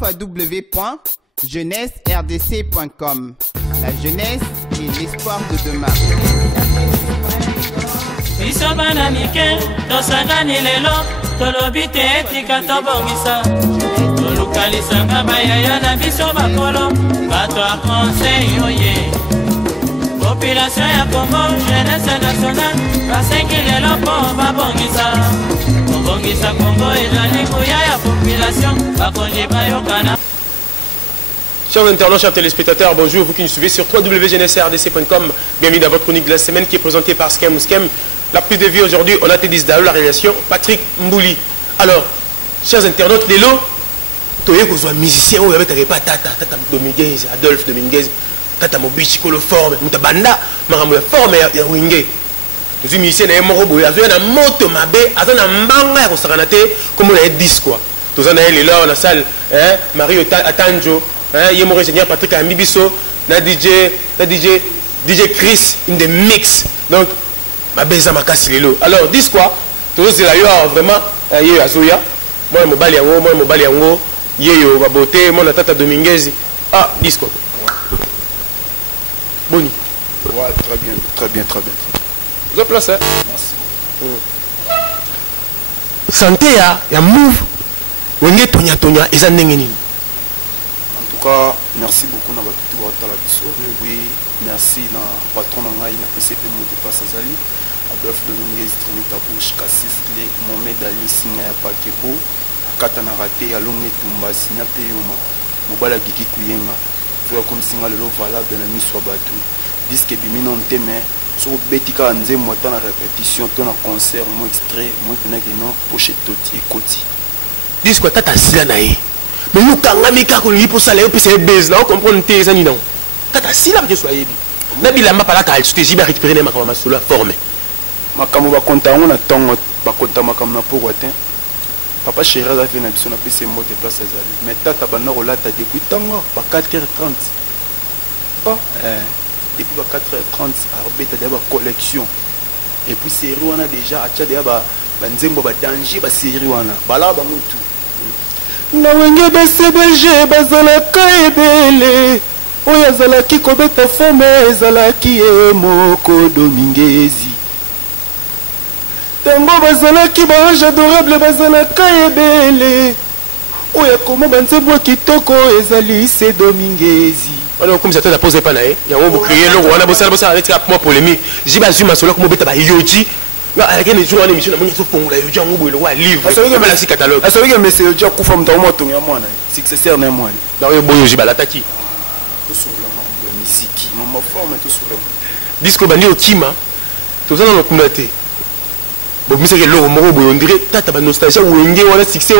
www.jeunesseRDC.com. La jeunesse et l'espoir de demain. Biso bana mike, tosangani lelo, tolobi te etika tobongisa. Tolukalisanga bayaya na biso bakolo, bato a conseil oye. Population ya Congo, jeunesse nationale, basengi lelo po babongisa. Bongisa Congo ezali kuya ya population, bakonzi bayokana. Chers internautes, chers téléspectateurs, bonjour, vous qui nous suivez sur www.jeunesseRDC.com. Bienvenue dans votre chronique de la semaine qui est présentée par Skem ou Skem. La prise de vie aujourd'hui, on a Tédis Dalo, la réalisation, Patrick Mbouli. Alors, chers internautes, les lots, tu es un musicien, ou avec pas Tata Dominguez, Adolphe Dominguez, Tata Mobichi, Coloforme, Moutabanda, Maramou, forme et Wingé. Nous sommes musiciens, nous sommes morts, nous avons une moto, nous avons un manga, nous avons comme on a 10 quoi. Nous avons les là, on a salle, Mario Atanjo. Il y a mon ingénieur Patrick Amibiso, DJ Chris in the mix. Donc, ma beza ma casse les lots. Alors, dis quoi? Tout c'est là, vraiment, il y a Azoya. Moi, je suis Yango. Il y a ma beauté, mon Tata Dominguez. Ah, dis quoi? Boni. Ouais, très bien. Vous êtes placé? Merci. Santé, il y a move. On est Tonya, ils ont n'engeni. En tout cas, merci beaucoup na batutu wa Talabiso. Oui, merci na patron na ngai na PCP Modi Pasazali, Adolphe Dominguez Trinita Bush, Cassis Clé, Mohamed Ali Singa ya Pakebo, Akata na raté ya Longue Tumba Sinya pe yoma. Mobala Giki Kuyenga. Voya comme singa lelo valable na miswa batu. Disque bimino nteme, so betika nzembo ta na répétition, to na concert, mo extrait, mo tenake no poche toti ekoti. Dis quoi, Tata Sila nae. Mais nous, quand on a mis pour ça, on peut se baiser là, on comprend que c'est non. Tata Sila, je suis bien. Nabi la m'a pas la cale, je vais récupérer ma caméra sur la forme. Ma caméra va compter, on attend, va compter ma caméra pour what. Papa chéri a fait une action, on a pu se mots de place à Zali. Mais Tata Bana Rola, t'as depuis tango, pas 4h30. Oh, depuis 4h30, Arbet a d'abord collection. Et puis série on a déjà, à d'abord, Banzembo, danger, série on a. Bala, Bamutu. Na wenge basebelge bazalaka ebele oyo azalaki kobeta fome ezalaki ye moko Domingezi tango bazalaki baange adorable bazalaka ebele oyo akoma banzembo kitoko ezali se Domingezi. Alors comme ça tu pose pas nae ya on créer le on a bossé avec moi polémique j'ai basu ma solo comme beta ba yoji. Avec une journée d'émission, on a fait un livre. C'est un catalogue. C'est un monsieur qui a fait un successeur de moi. Disco bandi au Kima, tout ça dans le communauté. Bon, mais c'est que l'eau, on dirait, tata, nostalgie, ou un gars, succès,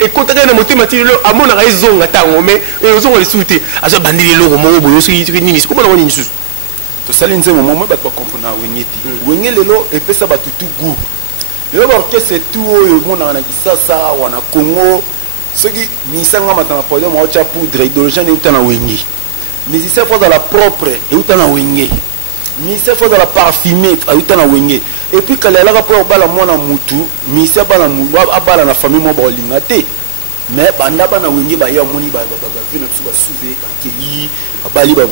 et quand tu as un motif, à mon raison, mais ils ont les souhaité. À ce bandit, l'eau, on c'est comment on est to salinze mo mo ba comprendre wengeti wenge lelo epesa batutu gu lelo ba orchestre tout oyo mona na kisasa wana Congo soki misanga matana podium wa cha poudre idéologie ne utana wenge musicien faut dans la propre et utana wenge musicien faut dans la parfumée utana wenge et puis quand la rapport bala mona mutu musicien bala mu abala na famille mo ba lingate mais banda bana wenge ba ya moni ba vina biso ba souver ba keyi bali ba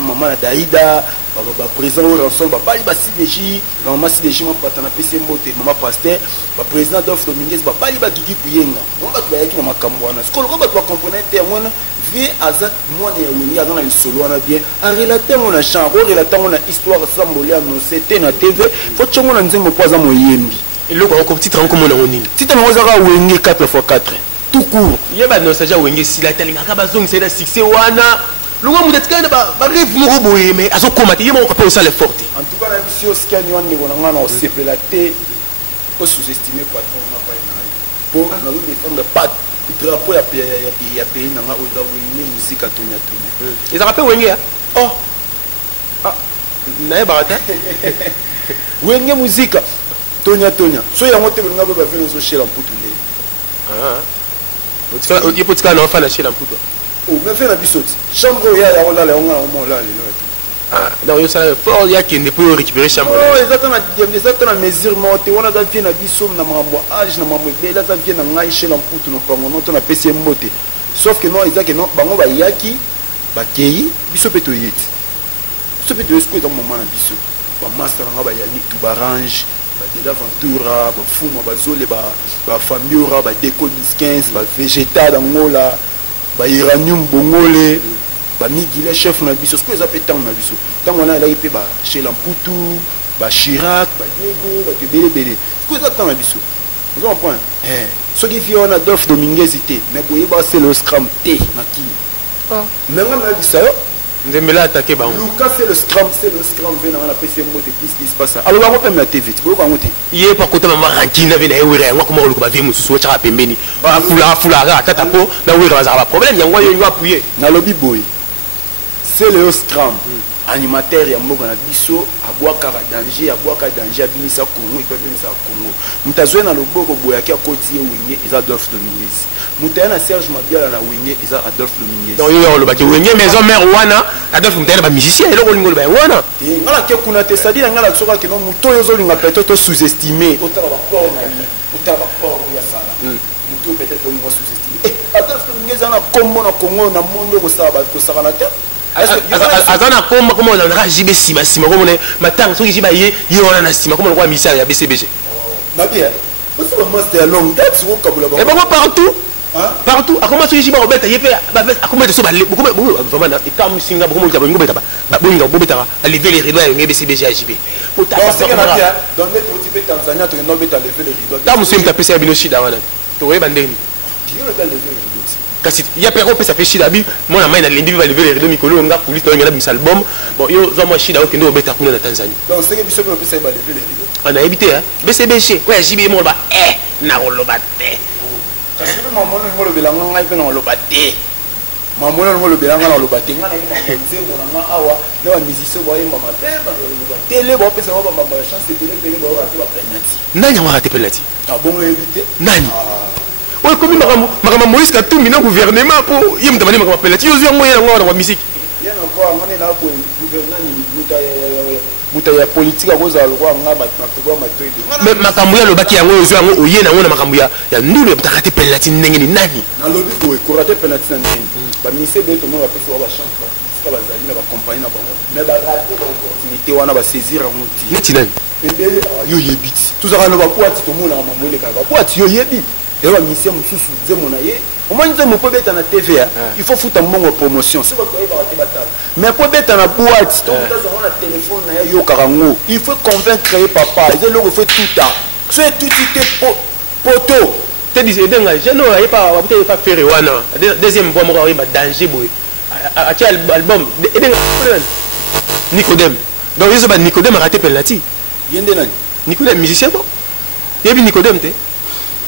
mama Daïda ba président Ranson ba bali ba CDJ normalement CDJ mo patana PC mote mama pasteur ba président Adolphe Dominguez ba bali ba Gigi Kuyenga mo ba tuyaki na makambo wana skolo ko ba componente ngona vie azat mwana ya wenge azana le solo wana bien en relater ngona chant ko relater ngona histoire samboli annoncé na TV faut tchongo na nzembo poza moyembi et le ko titre comme on a oni titre ngo zaka wenge 4x4 tout court. Il y a des gens qui si la télé c'est la succès wana le gars peut-être qu'il ba rêve mo boye mais azo combattre il m'a pas ça les forte. En tout cas la vision scan ni wana ngana na sepelaté au sous-estimer patron na pas na pour na le défendre pas drapeau ya pays na nga oza wini musique à Tonya. Ils rappellent wenge oh ah na barata wenge musique Tonya so ya ngote nga ba venu so chez l'amputu le ah il peut être un enfant chez l'amputu oh mais fait la bisoti chambre ya on là on là ah non ça fort il y a qui ne peut récupérer chambre oh exactement mesure monté on a dans na biso na mambo âge na mambo bela ça vient na ngai chez l'amputu no pango no to na pesi mbote sauf que non ezaki non bango bayaki bakei biso pe toyeti biso pe toyesi ko eza moment na biso bamaster nanga bayani tu barange badela ventura bafuma bazole bafamiora badeco 15 bavégétal yangola bairanium bongole bamigile chef na biso siko eza pe ntango na biso ntango wana elaki mpe bashela mputu bachirac badiego bato ebelebele siko eza ntango na biso oza point soki vie wana Adolphe Dominguez te mais boyeba c'est le scrum te na kini nanga nayebisa yo Nzembele attaqué bango. Lucas c'est le scrum vena na PC mote plus qui se passe. Alors on peut mettre TV, tu peux pas monter. Yé pas côté maman rankina vena ewere ngwa kuma oluko ba vie mususu cha pembeni. Ba fula ra tata po na wera bazaba problème yangwa yo appuyer. Na lobby boy. C'est le scrum. Animateur ya mboka na biso abwaka danger abimisa Congo ipebimisa Congo. Mutazwe na loboko boyaki akoti wenge eza Adolphe Dominguez. Mutayana Serge Mabiala na wenge eza Adolphe Dominguez. Donc yo lobaki wenge maison mère wana Adolphe mutayana ba musicien eloko lingo ba wana. Ngala ke kuna te sadi ngala tsoka ke no muto yo zolinga peut-être sous-estimé otala ba port na ni otala ba port ya sala. Muto peut-être on va sous-estimer. Adolphe Dominguez ana kombo na Congo na mondo ko sala ba ko sala na te. Azana komba comment on a JB sima comme on est matang so jiba ye on a sima comme on voit misère ya BCBG. Na bien. Parce que moi c'était long date wo kabula ba. Et bon partout. Partout. A comment so jiba obeta yepe a comment so ba vraiment et comme singa comment jiba ngo beta ba bonga bo beta a lever les rideaux ya BCBG à JB. Pour ta pas bien. Donc net au type Tanzania to no beta lever les rideaux. Ta musim ta pesa binoshida wana. To we bandeni. Qui le lever les rideaux. Kasi ya pero pe ça fait shida bi mon amai na lendi va lever les rideaux mikolo nga police to ngana bis album bon yo zo mo shida okendo obeta kuna na Tanzanie donc c'est que biso pe ça va lever les rideaux ana ebité hein BCBG ko ya jibi mo ba na roloba te kasi pe maman ngolo belanga ngai pe na roloba te maman ngolo belanga na roloba te ngana ima nze mona nga awa na ba musicien boye mama pe ba roloba tele bo pe ça va ba chance de lever ba rater ba penalty nani wa rater penalty ah bon éviter nani oui, comme il Moïse a tout mis dans le gouvernement pour il me demande comment appeler. Tu as eu un moyen dans la musique. Il y a encore un moyen là pour gouvernement mutaya politique à cause de la loi nga batuma matoyi. Mais makambuya le baki yango ozo yango oye na ngona makambuya ya ndulu etakate penalty ndenge ni nani? Na lobi ko korate penalty na ndenge. Ba ministre beto mo ba pesa ba chance ba sika ba zali na ba compagnie na bango. Mais ba rater ba opportunité wana ba saisir en outil. Neti nani? Ende yo yebiti. Tout ça na ba poati to mo na mamwele ka ba poati yo yebi. Et le ministère Moussou disait mon aïe, au moins nous pouvons être en TVA, il faut foutre un bon promotion. Mais pour être en la boîte, il faut convaincre papa, il faut tout ça. C'est tout poteau. Tu dis, je n'aurais pas faire wana. Deuxième fois, moi, il y a danger. À quel album Nicodème. Donc, ils ont Nicodème a raté penalty. Nicodème, musicien, bon. Il y a Nicodème,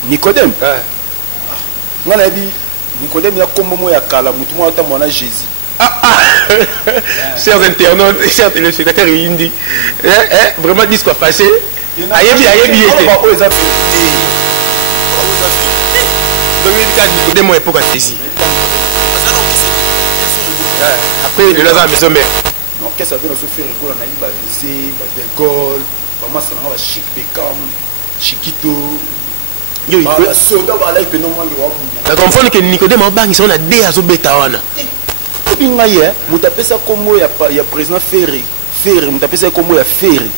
Nicodème. Ngana bi Nicodème ya kombo mo ya kala mutu mo ata mwana Jésus. Chers internautes, chers téléspectateurs indi. Vraiment dis quoi passer. Ayebi été. Donc il cas Nicodème mo époque saisi. Après le lazare maison mère. Non, qu'est-ce que ça veut se faire rigolo na iba Rizé, ba De Gaulle, ba massa na ba Chic Beckham, Chiquito. Tu comprends que Nicodème en banque, on a des azobeta wana. Mutapesa kombo ya président Ferry. Mutapesa kombo ya Ferry.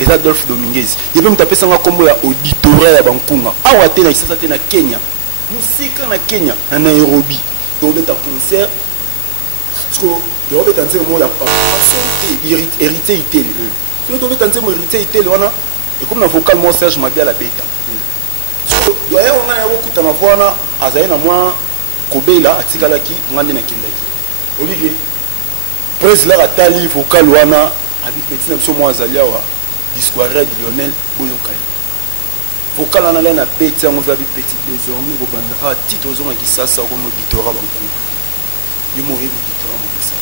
Et Adolphe Dominguez. Il y a mutapesa kombo ya auditorat ya Bankunga. Awa te na kisasa te na Kenya. Musika na Kenya na Nairobi. Tobeta concert. Parce que tobeta nzemo ya santé hérité itele. Si tobeta nzemo hérité itele wana et comme na vocal moi Serge Mabiala beta. Doyen on a beaucoup na voana azaye na moi kobela atikalaki ngande na kindaki Olivier président atali vocal wana abi petit na biso moi azalia wa discours de Lionel Boyokai vocal wana la na beti yango va bi petit désormais ko banda titre ozonga kisasa ko mo bitora banko yimo yebi bitora mo bisa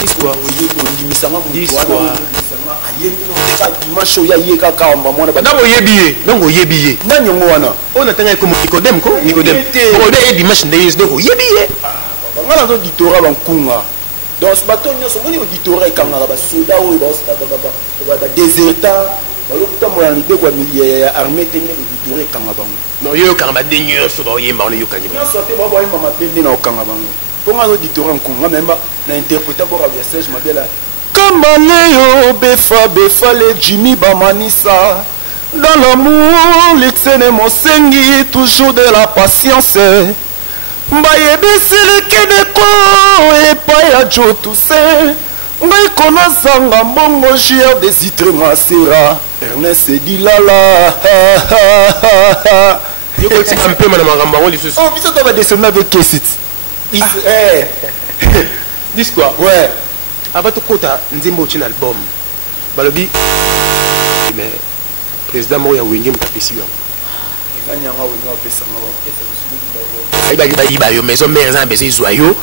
discours oyebi ondimisanga mutu wana ayembi no teka dimanche ya yeka kamba mwana ba dabo yebiye donc oyebiye nani ngo wana on atanga comme Nicodème ko Nicodème on est dimanche ndenge donc oyebiye ngana zo ditora bankunga donc ce bateau nyonso moni auditora ekanga ba soda oyo ba déserta ba lokuta tambola l'idée quoi armée tenir éditorer kanga bango non yo kanga dernier so ba yemba on yo kanga non sorti ba ba mama tende na kanga bango pour moi éditorer nkonga même na interpréter bo rabia Serge Mabela Kamaleyo befa le Jimmy Bamanisa dans l'amour l'excès mon sengi toujours de la patience mbaye besele kedeko et pas ya jo tout c'est ngai kona zanga mbongo jia des itres masera Ernest Dilala yo ko c'est un peu manama ngamba ngoli susu oh biso to ba descendre avec Kessit dis quoi ouais avant tout kota nzembo china album balobi mais président mo ya wengi mutapisi yo kanyanga wenga pesa ngaba kesa ba yo maison mère za bese zoyo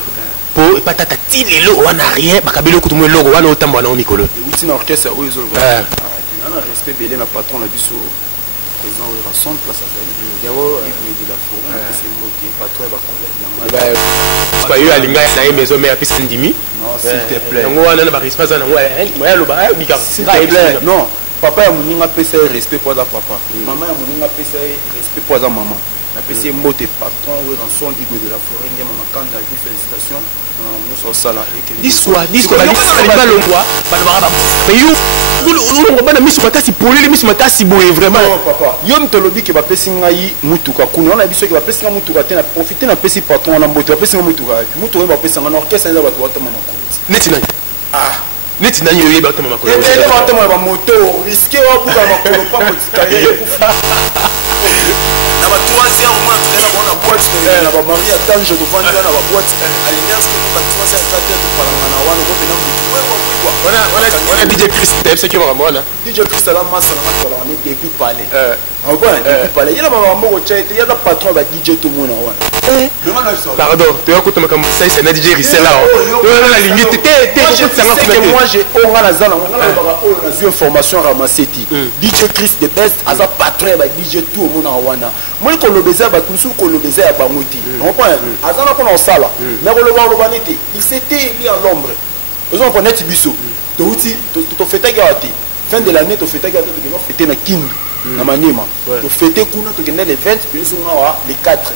po patata tilelo wana rien bakabelo kutumo logo wana otambo na mikolo uti na orchestre oyo zo ah na respect belé na patron na biso président oyo rassemble place azali yango de la forêt c'est moté patron ba yo alinga na maison mère pesa ndimi non s'il te plaît yango wana na ba respect na ngwa ya lo ba bika non papa ya moninga pesa respect pour papa maman ya moninga pesa respect pour maman na pesa mbote patron oyo ranson Igo de la forêt ngema makanda qui félicitations nous sommes sala disco ba longwa ba ba mais yo ulongo bana misu makasi polele misu makasi boye vraiment papa yo mtolobi ke ba pesa ngai mutuka kuna on a biso ke ba pesa ngai mutuka te na profiter na pesa patron na mbote ba pesa ngai mutuka ba pesa ngai na orchestre na bato wata mama konti neti nani neti nani yo yeba tama makolo ele wata mama moto risquer wa buka makolo pa motika na ba 3e mois tena bona boîte na ba Maria Tange de vendre na ba boîte alliance que ba 3e kate to palanga na wana mo bena wana DJ Chris Tep c'est qui va mona DJ Chris la massa na matola on est depuis parler ah bon depuis parler il a mama mo chaite il y a patron ba DJ tout mona wana pardon tu as écouté comme ça c'est DJ Rissel là la limite moi j'ai on a la zone on a une information ramassée DJ Chris the best as a patron ba DJ tout mona wana moi ko lobeza ba tusu ko lobeza ya bangoti on point azana ko na sala mais ko loba neti il s'était mis en l'ombre ils ont connaître biso to uti to fêter gati fin de l'année to fêter gati to no fêter na Kindu na Manema to fêter kuna to kende le 20 puis ils ont les 4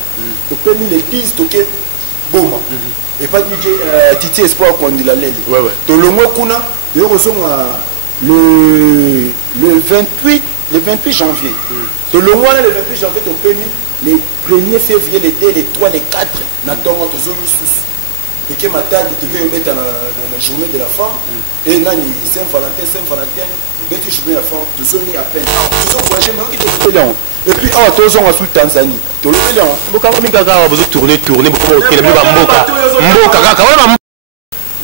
to permis les 10 to ke boma et pas DJ Titi Espoir Kondila lele to longo kuna yo kozonga le 28 janvier to longo le 28 janvier to permis les 1er février les 2 les 3 les 4 na tongo to zongi sous et que ma table tu veux mettre dans la journée de la femme et nani Saint-Valentin bête journée de la femme tu zoni à peine tu zoni voyager mais qui te fait et puis ah tu zoni sous Tanzanie tu le fais là boka minga ka besoin tourner boka okena mboka kaka wala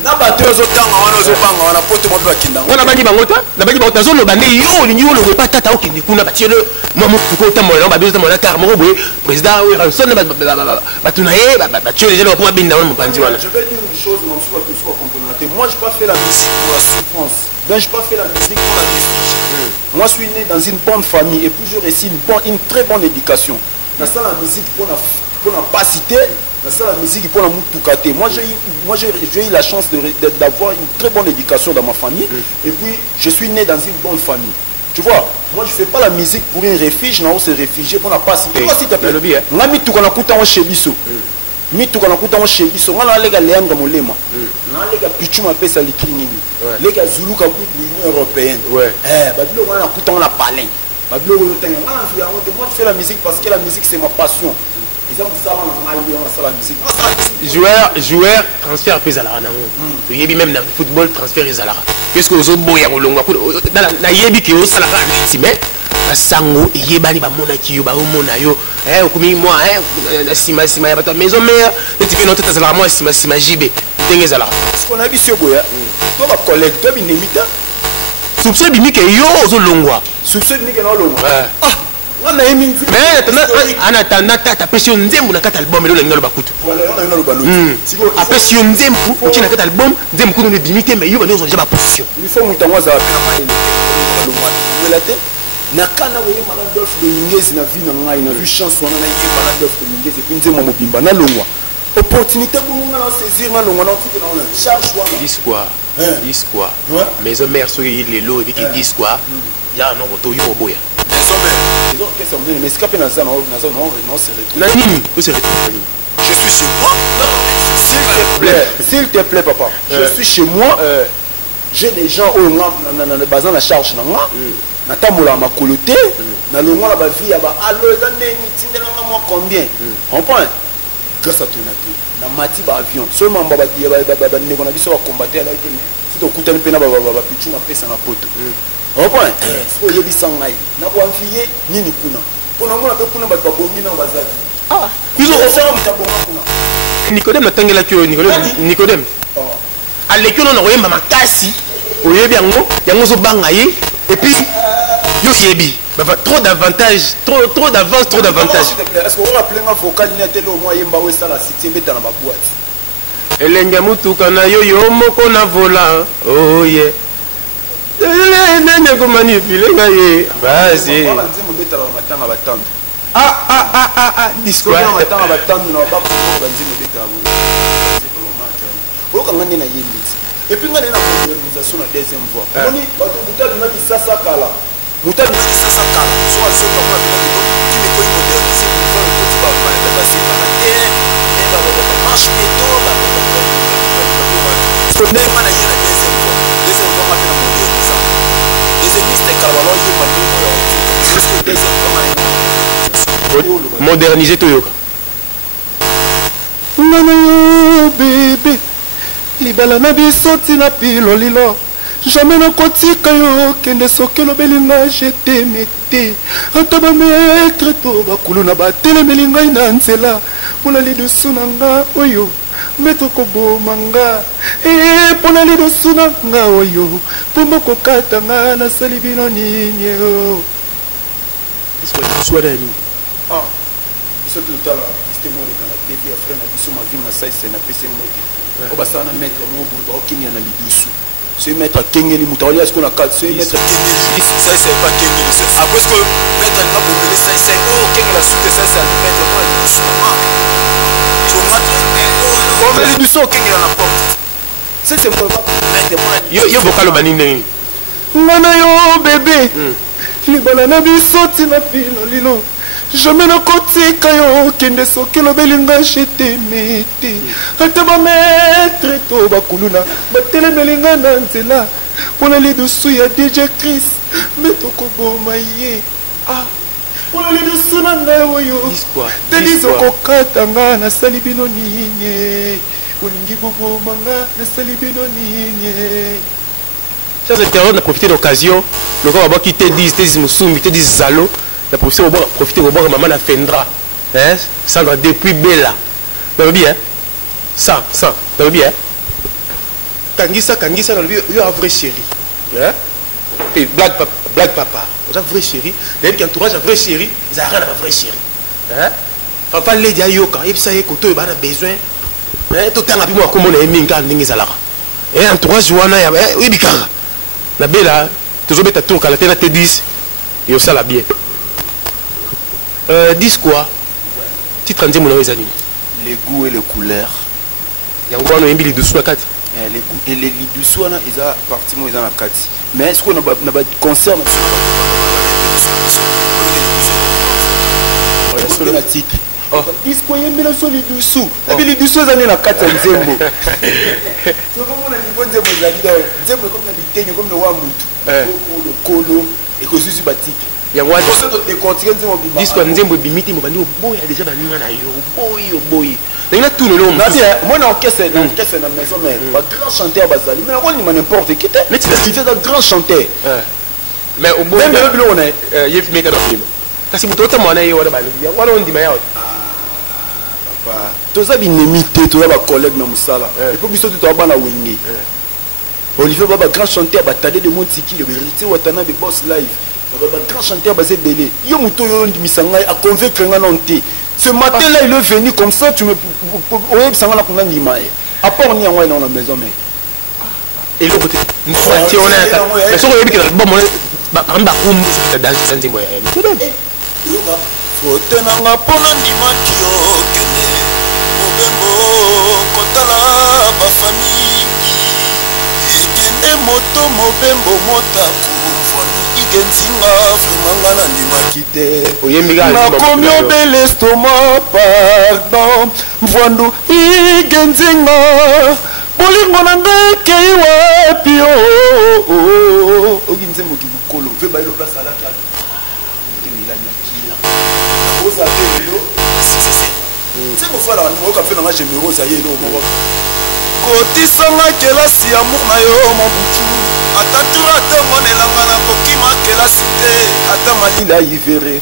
na bato zo tanga wana zo banga wana poto mo ba kinda wana bagi bangota na bagi bangota zo lo bande yo lingi yo lo pas tata okende kuna batielo moi mo ko ta mo na ba besoin mo na car mo boye président oui ranson ba tunaye ba tio les gens pour binda wana mpanzi wana je vais dire une chose mon sou que soit comprendre moi je pas fait la musique pour la souffrance ben je pas fait la musique pour la prestige moi je suis né dans une bonne famille et puis j'ai reçu une très bonne éducation dans ça la musique pour la pas citer dans ça la musique pour la mutukate moi j'ai eu la chance d'avoir une très bonne éducation dans ma famille et puis je suis né dans une bonne famille tu vois moi je fais pas la musique pour un refuge non c'est réfugié pour la pas citer toi s'il te plaît nga mitukana kuta chez biso mitukana kuta chez biso nga na lega leanga molema na lega pichuma pesa likini lega zulu ka l'Union européenne babilo nga na kuta na palin babilo yo tenga nga na fia moi je fais la musique parce que la musique c'est ma passion. Joueur transfert pesa la na ngo yebi même dans le football transfert ezala qu'est-ce que ozo boya kolongwa na yebi ke osala ka mais sango yebani ba mona ki yo ba mona yo okumi moi na sima ya bato maison mère tu fais notre tazala moi sima jibe tengezala ce qu'on a vu sur boya toi ba collègue toi binemita soupçon bimi ke yo ozo longwa soupçon bimi ke na longwa mais ana tata pression nzembu na kata album le ngalo bakutu pression nzembu ukina kata album nzembu kuno ne dimité mais yo ba nzo ba position il faut mutango za pena pa ele na kana ko yema na dof de ngezi na vie na ngai na vu chance wana na yema na dof de ngezi puis nzembu mobimba na longwa opportunité pour nous à saisir na longwa na tiki na charge wana disque quoi maison mère so il est lo avec disque quoi ya no roto yo boya maison mère ils ont qu'est-ce qu'on dit mais c'est pas dans ça non c'est nani où c'est je suis chez moi s'il te plaît papa je suis chez moi j'ai des gens au bazan la charge nanga natambola makolo te na longola ba vie ya ba allo eza ndeni tindelanga moi combien comprends grâce à ton atout na mati ba avion seulement ba ndeko na biso ba combattre la été mais si to kutani pena ba pichu na pesa na poto comprends so yebi sangai na ko amfiye nini kuna pona mona pe kuna ba bongi na bazaki ils ont fait un tabou kuna Nicodème na tangela kyo Nicodème aleki ono na koyemba makasi oyebi yango zo banga ye et puis yo yebi trop d'avantages trop d'avance trop d'avantages est-ce que vous rappelez ma vocal ni télé au moins yemba we sala cité beta na ba boîte elenge mutuka na yo moko na vola oh yeah nene ko manipuler nga ye basi nzembo beta na matanga batando disco na matanga batando na ba ko nzembo beta bo ko ngane na yembi et puis ngane na modernisation na deuxième voie oni bato mutabi na kisasa kala mutabi na kisasa kala so aso ka mwa bila bito qui me ko moderniser pour faire le petit ba ba séparateur et ba marche béton ba so ne mana yena deuxième voie ma na modernisation deuxième miste kala ba lo yemba ni mo parce que deuxième voie moderniser toyoka nana yo bébé libala na biso tina pilo lilo jamais nakotika yo kende soki olobeli nga je t'aime te ata bametre to bakulu na batelemeli ngai na nzela mpona lidusu na nga oyo mpe tokoboma nga mpona lidusu na nga oyo mpo mokokata nga nasali bino nini o biso totala témoin na TV après na biso ma vie na saisi na PC moko obasa na maître mobo ba okinya na lidusu ce maître kengeli mutawali est-ce qu'on a quatre ce maître kengeli ça c'est pas kengeli après ce que maître na bomeli ça c'est oh kengela suite ça c'est maître moi lidusu tu m'as on lidusu kengela na porte c'est simplement maître moi yo bokalo baninde ngana yo bébé libala na biso tina pilo lilo jamais nakotika yo kende soki olobeli nga je t'aime te ata bametre to bakuluna batelemeli nga na nzela mpona lidusu ya DJ Chris mpe tokoboma ye mpona lidusu na ngai oyo telizokokata nga nasali bino nini olingi boboma nga nasali bino nini. Chers internautes, on a profité de l'occasion. Le gars va qui te disent Moussoumi, te disent Zalo. On a profité de voir maman la Fendra. Sandra depuis Bella. Vous avez bien? Ça. Vous avez bien? Kangisa, il y a un vrai chéri. Blague papa. Vous avez un vrai chéri. D'ailleurs, qui entourage un vrai chéri, ils n'ont rien à un vrai chéri. Papa, les dia yoka, et puis ça y est, quand il a besoin. Tout le temps, il y a un peu de minga, et entourage, oui, bikara. La belle, toujours mettre tour quand la tête te dit, et ça la bien. Dis quoi? Titre en mon avis, les goûts et les couleurs. Il y a un peu de dessous à 4. Les goûts et les dessous, ils ont parti, ils ont 4. Mais est-ce qu'on a un concert? disikoyembela so lidusu ebi lidusu ezali na kati ya nzembo sokomona nivo nzembo ezali nzembo ekomi na bitenyo ekomi na wa mutu lokolo ekozuzi batike disco nzembo ebimiti mo bandi oboya deja baninga na yo oboyi nangina tunu lo mona orchestre na maison mère ba grand chanteur bazali mais nakoni ma n'importe qui te mais tu fais un grand chanteur mais oboyi même bilo ona yef meka do film kasi moto otamwana ye wana balingi wana ondima yawo toza binemi te toza bacollègue na mosala epo biso te toza bana wenge Olivier baba grand chanteur batade de montiki le vérité watana de boss live baba grand chanteur basé belé yo moto yo ndimisa ngai a convaincre nga non te ce matin là il est venu comme ça tu me oyeb sanga na konga ndima apport ni yango na maison mais et le côté nfati on a mais so ko yebi ke bon mon ba amba kum c'est dans nzimbo ya yoga fotenanga mpona ndimaki yo kende mobembo kotala bafamili ekende moto mobembo motaku mvwanu igenzinga vraiment na ndimaki te oyembika nakomi obele estoma pardon mvwandu igenzinga bolingo na ngai ekei wapi oki nzembo kibukolo ve bailo place alaka milani ya kila nakoza te lelo nzembo fala oyoka mpe nanga générose aye elo moko kotisanga kelasi ya amour na yo mobutu ata tura te monelanga na kokima kelasi te ata malila ivere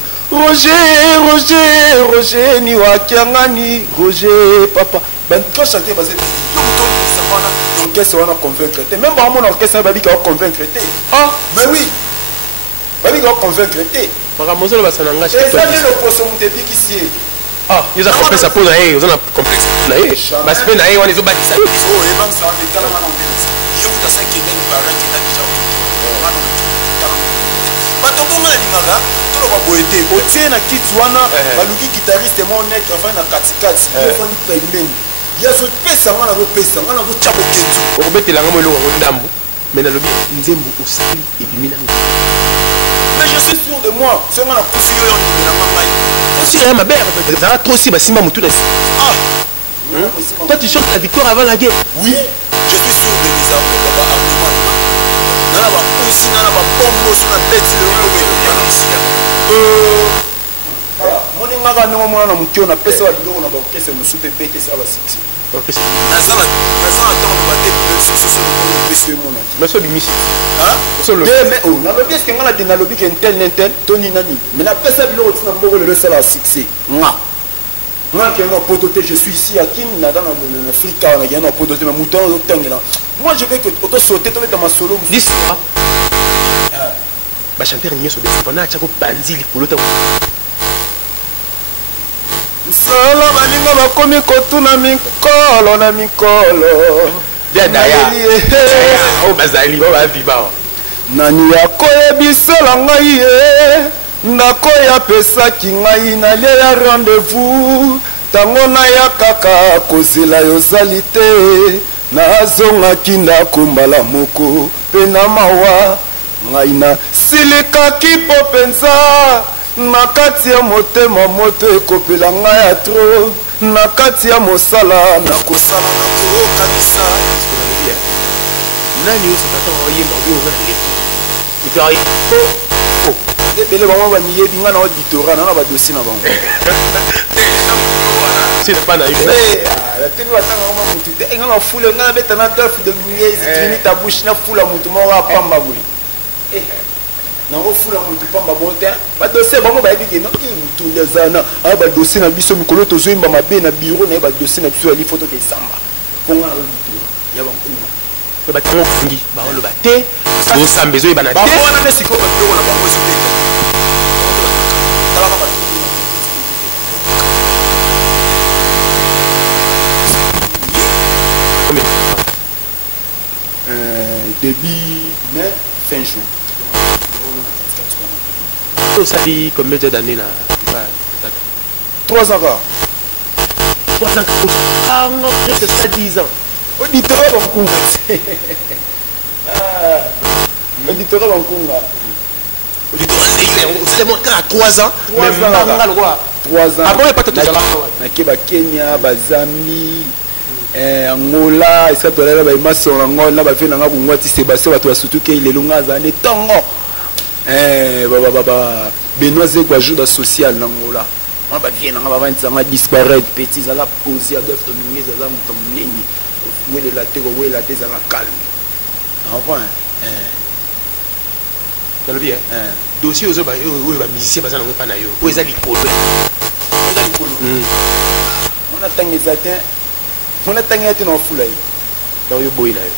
roger niwakiangani roger papa quand chanter base orchestre wana convaincre te même bango mona orchestre babika oconvaincre te mais oui babika oconvaincre te makambo ozolo basana nga ezali loposo moto ebikisi ye yoza complexe mpo na ye oza na complexe na ye basipe na ye wana ezobakisa bato bongo nalingaka toloba boye te otie na kiti wana baluki guitariste mo netre afai na katikati ofandi pembeni yazopesa nga nazopesa nga nazotya bokenzu okobetelanga mo eloko yango ndambu mais nalobi nzembo osali ebimi nanga mais je suis sûr de moi so nga nakufi oyo ndimelanga ngai osira ya mabe ezalaka trop si basimba motu na toi tu chantes la victoire avant la guerre oui je suis sûr de mes arguments nana bapusi nana babomboso na beti moningaka ndenge mwana na moke na pesa ba biloko na baorkestre mosusu mpe betesa basiksi naza na ntango bate soso opesi emona maso bimisi nalobi eske nga nade nalobi ke ntel nentel to nini na nini mais napesa biloko tina mboko lelo esala succès nga ke na poto te je suis ici à kin naza na afrika wana ke na poto te mais moto wana ozotangela moi je veux que otosaute tobeta masolo bachanteur nyonso bana atya kopanzi likolo ta nsolo balinga bakomi kotuna mikolo na mikolo bazali baviva nani yakoyebisela ngai ye ndako yapesaki ngai nalie ya rendez-vous ntango naya kaka kozela yozali te nazongaki ndako mbala moko mpe na mawa ngai nasilikaki mpo mpenza na kati ya motema moto ekopela ngai ya tro na kati ya mosala nakosala nakokanisa nani oyo tata oyemba obi oza na leki ebele bango bamiyebi ngai na auditora na badosie na bango natemi batangama mutu te nga na fule nga nabeta na def de miezi trini ta bouche na fula mutu moko apamba boye nango fula mutu pamba mo te badosie bango bayebi keno mutu ndezana aya badosie na biso mikolo tozoyemba mabe na biro na ye badosie na biso yali foto kesamba mponga na auditora ya bankuna batango fungi baoloba te osamba ezoyebana te bango wana nde sikoyo babiloko na bango ezobeta talaka bato début mai fin juin. Ça dit combien d'années là? 3 ans. 3 ans. Ah non, c'est ça 10 ans. Auditeur Bankunga. Auditeur Bankunga. C'est mon cas à 3 ans. 3 ans. 3 ans. Avant, il n'y a pas de Nakeba Kenya, Bazambi. Angola esa tolala ba imaso Angola ba fina nga bungwati Sébastien bato surtout ke ile lunga za ne tongo baba Benoît Zegwa joue dans social Angola on ba vient nga ba vantsa nga disparaître petit za la poser à d'autres minutes za muto munini où de la terre où la tête za la calme en point dans le bien dossier aux ba musicien bazana ngo pa na yo o ezali kolo on a tangi zatin on a tangi ati na fula yi dans yo boy na yo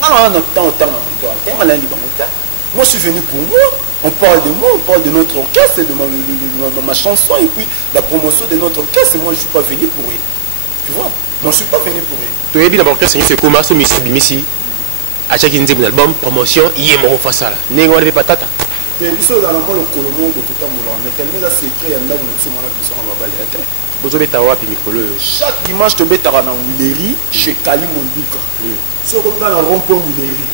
non non temps moi je suis venu pour moi, on parle de moi, on parle de notre orchestre, de ma chanson et puis la promotion de notre orchestre. Moi je suis pas venu pour rien, tu vois, moi je suis pas venu pour rien. Tu es bien l'orchestre, c'est comment ce monsieur Bimisi à chaque album promotion il est mort face à là n'est pas patata Mais biso dans le monde le colomo de tout temps mais tellement ça secret yanda ko biso mona biso na babali ate. Bozo beta wapi mikolo yo. Chaque dimanche to beta na Wileri chez Kali Monduka. So comme dans le rond-point Wileri.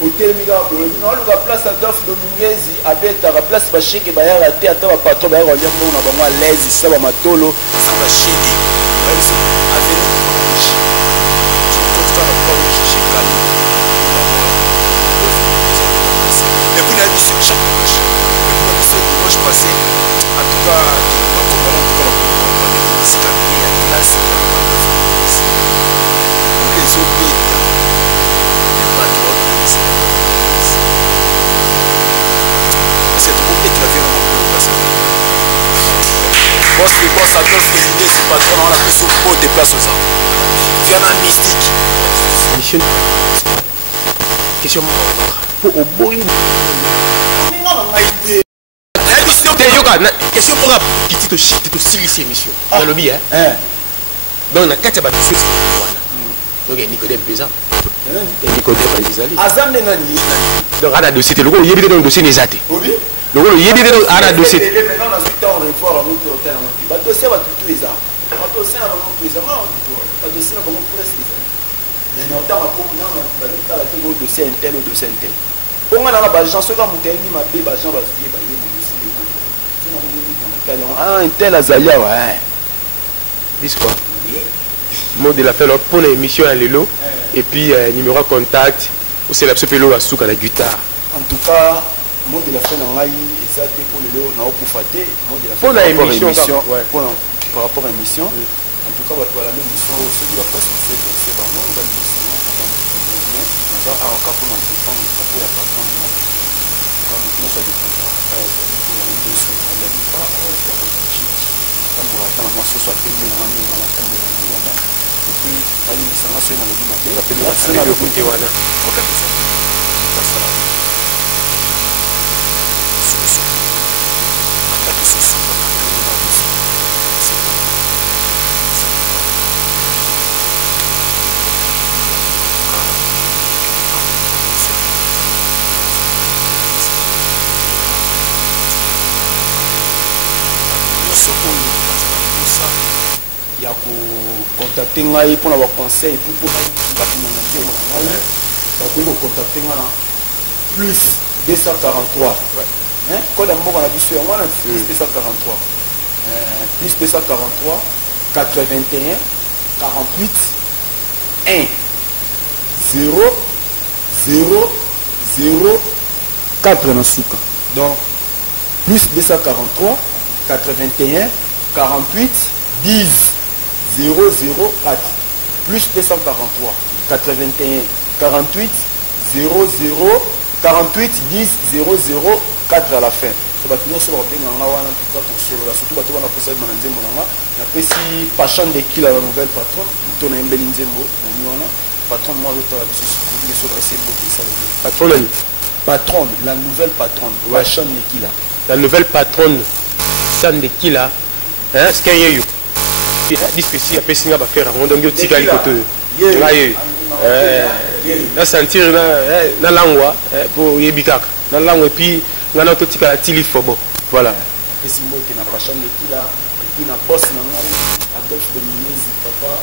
Hôtel Miga Boloni na luka place à Adolphe Dominguez a beta la place ba cheke ba ya raté ata ba patron ba ya ko lia mo na bango à l'aise ça ba matolo ça ba cheke. Ba biso avenue Rouge. Tu constate la Rouge chez Kali. Et puis, il a dit chaque dimanche. Et puis, il a dit ce dimanche passé, en tout cas, il va comprendre, en tout cas, on est ici, il y a une classe, il y a un peu de famille. Pour les autres bêtes, les patrons, c'est un peu de famille. C'est tout le monde qui a fait un peu de place. Boss, le boss, Adolphe Féliné, c'est patron, on a fait son pot de place aux arbres. Viens en mystique. Mission. Question pour au bout. Question pour la petite aussi mission. Dans le billet. Donc, on a 4 bâtiments. Donc, il y a Nicodème Pézan. Et Nicodème Pézali. Donc, on a dossier. Le gars, il y a des dossiers nésatés. Le gars, il y a des dossiers. Maintenant, on a 8 ans, on va voir un hôtel. Le dossier va tout les ans. Le dossier va tout les ans. Le dossier va beaucoup plus les ans. Mais on a un dossier intel ou dossier intel. On a des gens qui ont été mis à des gens qui ah, intel Azaya, ouais. Dis quoi? Mot de la fin, pour l'émission à l'élo. Et puis, numéro de contact. Ou c'est la psopélo à souk à la guitare. En tout cas, mot de la fin, on a eu exact pour l'élo, on a beaucoup faté. Pour l'émission, par rapport à l'émission. En tout cas, on va la même émission aussi. Il va pas se faire c'est vraiment une émission. On va encore pour la défense, ça peut la patron. Comme nous, ça dépend de la phase. Il y a contacter ngai pour avoir conseil pour contacter plus 243 hein code moko na biso ya mwana plus 243 plus 243 81 48 1 0 0 0 4 na suka donc plus 243 81 48 10 004 plus 243 81 48 00 48 10 004 à la fin. C'est parce que nous sommes en train de surtout parce qu'on a posé mon nzembo nanga na pesi passion de qui la nouvelle patron nous tourne mbeli nzembo na niona patron moi je t'ai dit sur passer beaucoup ça le patron la nouvelle patronne passion de qui la nouvelle patronne San de qui là hein ce qu'il y a eu discuter après signer va faire on donne tika likoto na sentir na langwa pour yebikaka na langwa et puis ngana to tika tili fobo voilà et si moi qui n'a pas chambre qui là puis na poste na ngai Adolphe Dominguez papa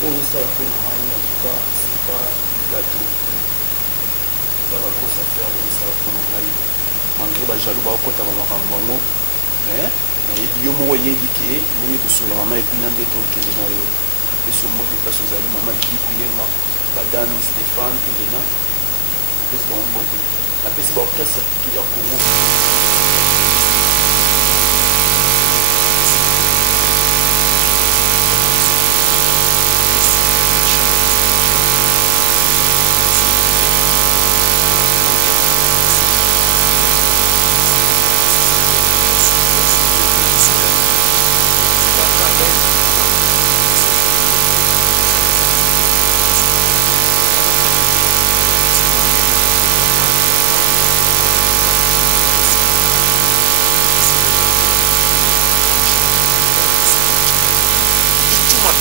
pour ça la pour moi en tout cas c'est pas gâteau dans la grosse affaire de ça pour ngai malgré ba jaloux ba okota ba makambo mais yo moko yebi ke ndenge tosolola mama epuis na mbeto okende na yo esi omoko place ozali mama liki kuyenga badane stéphane elena apesi bango mbote napesi baorchestre ya congo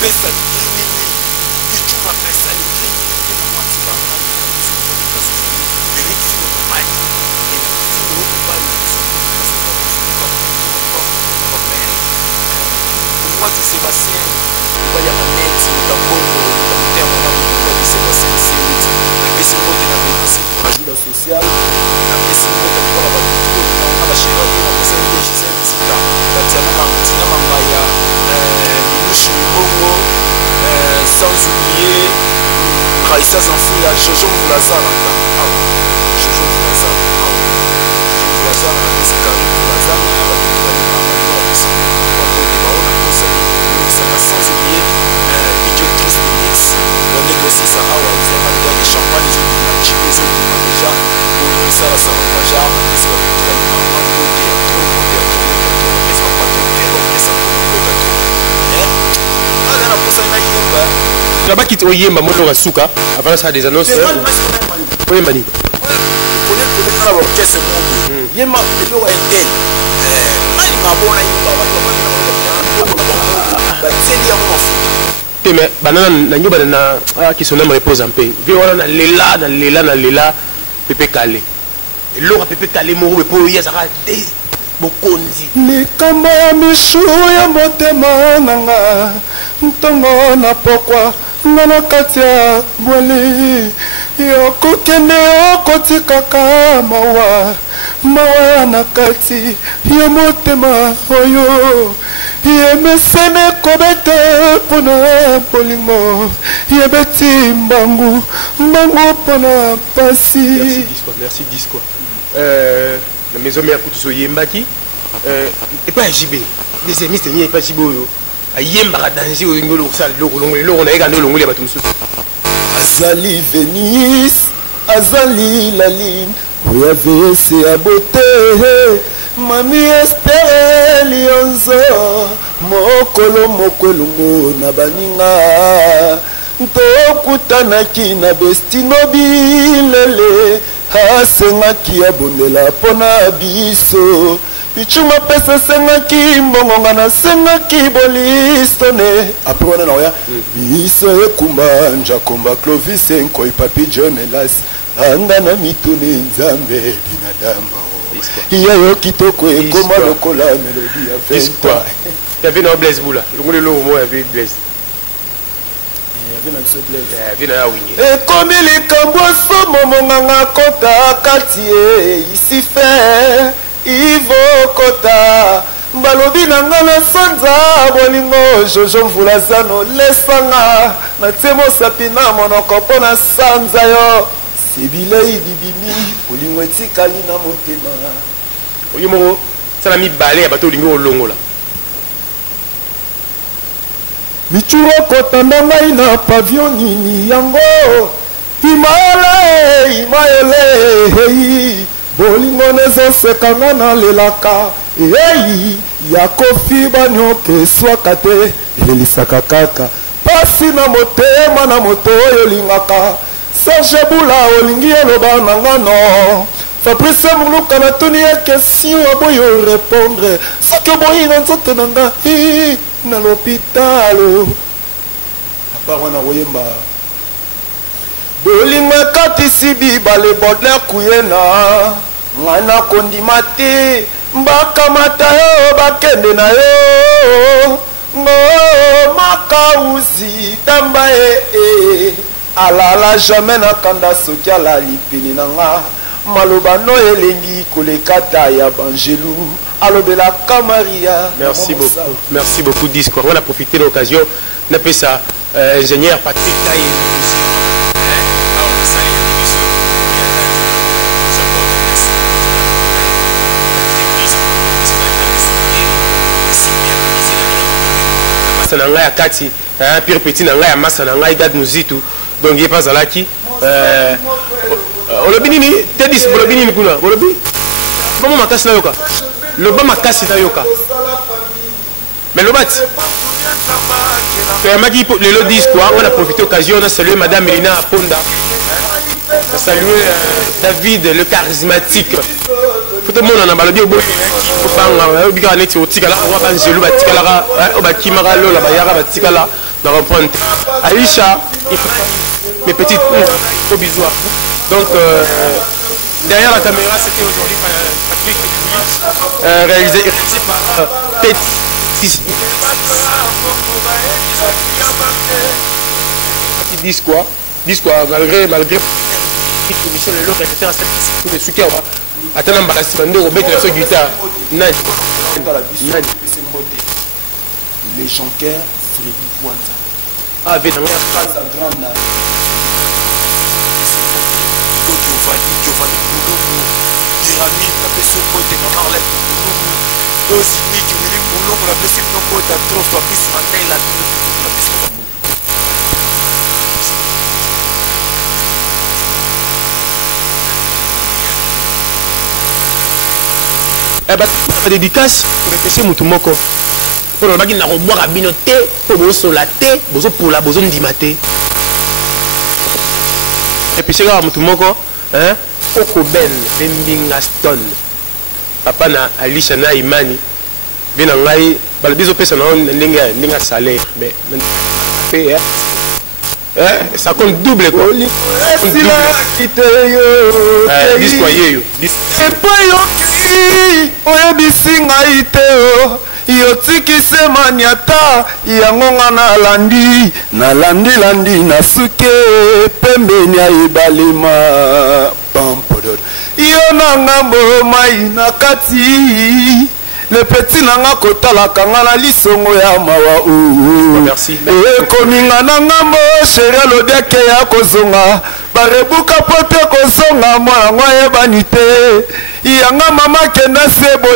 pesa nini kichuma pesa nini na mwati kama beriki ni mai ni Merci Sébastien. Il y a un net, il y a un bon, il y a un terme, il y a Sébastien, c'est la question de la violence sociale. La question de la violence on a la chérie, on a pensé à Gisèle Zita. Tatiana Mangaya, Minouche Mbongo, sans oublier Raïssa Zanfouya, Jojo Mvulazara. Jojo Mvulazara. Jojo Mvulazara, la mise Karim Mvulazara, la sans oublier videotrice de mix on est aussi ça awa vraiment il y a des champagne ils ont matché ils ont déjà pour ça la ça va genre mais c'est pas tout le monde côté à trop mais c'est pas trop terror mais ça pour le côté mais là la posa na yemba là bas quitte oyemba moto rasuka avant ça des annonces oyemba ni pour la orchestre monde yemba le wa intel ali ngabona yemba mais banana nanyoba na qui son âme repose en paix vi wana na lela pepe calé eloko pepe calé moko po ya saka de bokonzi likambo ya mishu ya motema nanga ntongo na pokwa nga na kati ya bwali yokokende okotikaka mawa na kati ya motema oyo yemesene kobete mpona bolingo yebeti mbangu mpona pasi. Merci disco. La maison mère kutuso yembaki et pas JB des amis c'est ni pas JB oyo ayembaka danger oyo ngolo sala loko na eka ndolo ngoli bato mususu azali Venise azali Laline oya vese ya beauté mami espere lionzo mokolo mokwelungu na baninga tokutanaki na bestino bilele asengaki abondela mpona biso bichuma pesa asengaki mbongonga nasengaki bolistone apre wana na oya biso ekumba njakomba clovis enkoi papi john elas anga na mituni nzambe binadama yayo kitoko ekoma lokola melodi ya venta yavi na Blaise Bula longole lo mo yavi Blaise ekomi likambo somo monganga kota kati isi fe ivo kota balobi na nga na sanza bolingo jojo mvulazano lesanga natie mosapi na monoko mpo na sanza yo sebilei bibimi bolingo etikali na motema oyo moko sala mibale ya bato olingi olongola michuro kotanda ngai na pavio nini yango imayele bolingo nezosekanga na lelaka eyi ya kofi banyoka eswaka te elelisaka kaka pasi na motema na moto oyo olingaka Serge Bula olingi eloba na ngano Fabrice Muluka na tuni ya question aboyo répondre soki oboyi na nzoto na nga na l'hôpital apa wana oyemba bolingo ekatisi bibale Baudelaire kuyena ngai nakondima te bakamata yo bakende na yo ngo makauzi tamba alala jamais nakanda soki alali pene na nga maloba no elengi kolekata ya banjelu alobelaka Maria. Merci beaucoup Discord. On a profité de l'occasion d'appeler ça ingénieur Patrick Taï. Nanga ya kati pire petit nanga ya massa nanga igad muzitu donc il passe là qui olobi nini tedis olobi nini kuna olobi comment makasi na yoka loba makasi na yoka mais lobati maki lelo dis quoi on a profité occasion on a salué madame Elina Ponda on a salué David le charismatique tout le monde en a balobi au bout banga bika neti otikala wa banjelu batikala obakimara lola bayara batikala na reprendre Aïcha mes petites au bisous donc derrière la caméra c'était aujourd'hui Patrick réalisé par Petit fils. Ils disent quoi? Malgré Michel et l'autre, etc. Tous les soutiens. Attends, on va mettre la guitare. Les jonqueurs, c'est les Kwanza. Ah, avec Giovanni, Boulombo, Pyramide, la Pesso Côté, Marlette, Boulombo, Dosini, Kimili, Boulombo, la Pesso Côté, Trop, Fabrice Mandel, la Pesso Côté. Eh ben, la dédicace pour répéter Moutoumoko. Pour le bagage, on boit à binoté, pour le solaté, pour la besoin d'imate. Et puis, c'est là, Moutoumoko, hein, Okoben, Bembingaston. Papa na Alicia na Imani. Bien en aïe, balbiso pesa na n'enga salaire. Mais, ça compte double quoi. Discoyer. Oyebisi ngai te o yotikise maniata yango nga nalandi nasuke pembeni ya ebalema pampodod yo na ngambo mai na kati le petit nanga kotalaka nga na lisongo ya mawa ekominga na ngambo sheri alobiake ya kozonga barebuka po te kozonga mwana ngo ayebani te yanga mama kenda sebo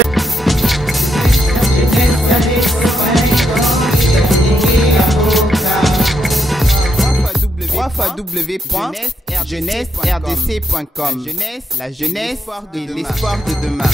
www.jeunesse-rdc.com. La jeunesse et l'espoir de demain.